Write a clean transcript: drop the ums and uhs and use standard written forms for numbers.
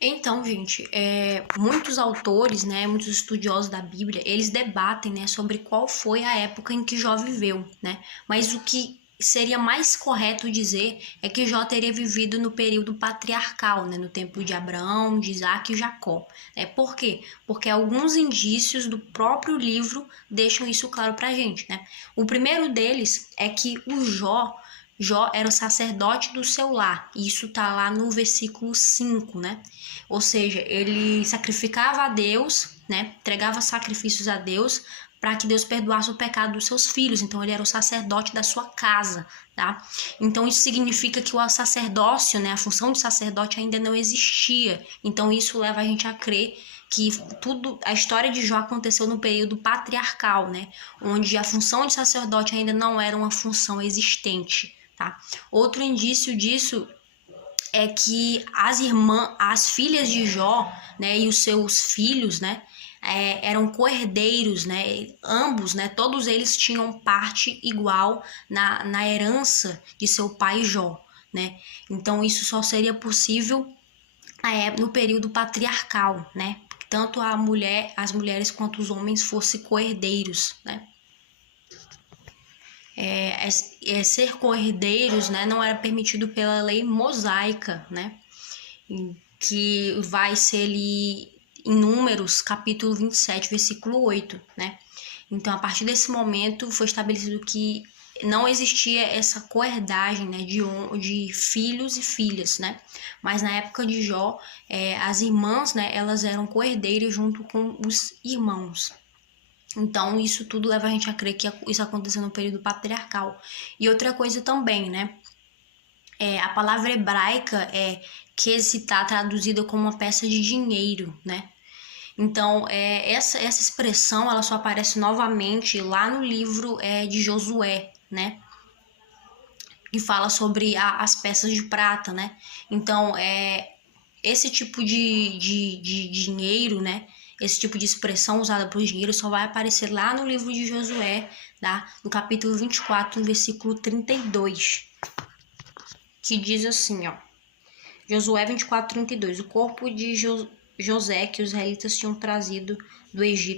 Então, gente, muitos autores, né, muitos estudiosos da Bíblia, eles debatem, né, sobre qual foi a época em que Jó viveu, né? Mas o que seria mais correto dizer é que Jó teria vivido no período patriarcal, né, no tempo de Abraão, de Isaac e Jacó. Por quê? Porque alguns indícios do próprio livro deixam isso claro pra gente, né? O primeiro deles é que Jó era o sacerdote do seu lar. Isso tá lá no versículo 5, né? Ou seja, ele sacrificava a Deus, né? Entregava sacrifícios a Deus para que Deus perdoasse o pecado dos seus filhos. Então ele era o sacerdote da sua casa, tá? Então isso significa que o sacerdócio, né, a função de sacerdote ainda não existia. Então isso leva a gente a crer que a história de Jó aconteceu no período patriarcal, né, onde a função de sacerdote ainda não era uma função existente, tá? Outro indício disso é que as filhas de Jó, né, e os seus filhos, né, eram co-herdeiros, né, ambos, né, todos eles tinham parte igual na herança de seu pai Jó, né. Então isso só seria possível no período patriarcal, né, tanto as mulheres quanto os homens fossem co-herdeiros, né. Ser co-herdeiros, né, não era permitido pela lei mosaica, né, que vai ser ali em Números, capítulo 27, versículo 8, né? Então, a partir desse momento, foi estabelecido que não existia essa coerdagem, né, de filhos e filhas, né? Mas na época de Jó, as irmãs, né, elas eram coerdeiras junto com os irmãos. Então, isso tudo leva a gente a crer que isso aconteceu no período patriarcal. E outra coisa também, né? A palavra hebraica que está traduzida como uma peça de dinheiro, né? Então, essa expressão ela só aparece novamente lá no livro de Josué, né? Que fala sobre as peças de prata, né? Então, esse tipo de dinheiro, né? Esse tipo de expressão usada por dinheiro só vai aparecer lá no livro de Josué, tá? No capítulo 24, no versículo 32, que diz assim, ó. Josué 24, 32. O corpo de José que os israelitas tinham trazido do Egito